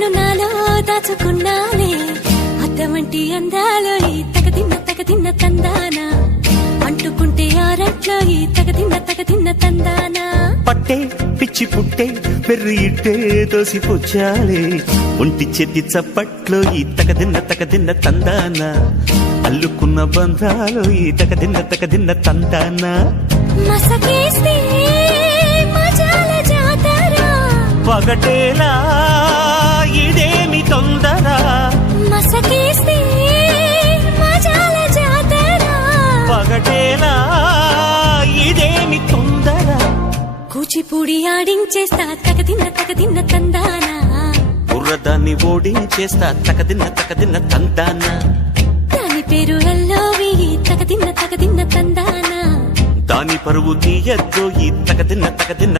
నిన్ను నాలో దాచుకున్నాలే అద్దమంటి అందాలో ఈ తగదిన్న తందానా అంటుకుంటే ఆరట్లో ఈ తగదిన్న తందానా పట్టే పిచ్చి పుట్టే పెర్రి ఇట్టే దోసిపుచ్చాలే ఒంటి చేతి చప్పట్లో ఈ తగదిన్న తందానా అల్లుకున్న బంధాలు ఈ తగదిన్న తందానా మసకేస్తే మజాల జాతర పగటేలా ఇదేమి తొందర మసకేస్తే మజాల జాతర పగటేలా ఇదేమి తొందర కూచిపూడి ఆడించేస్తా తగదిన్న తందానా బుర్రదాన్ని ఓడించేస్తా తగదిన్న తందానా దాని పేరు ఎల్లోవి తగదిన్న తందానా దాని పరువు తీయద్దు ఈ తగదిన్న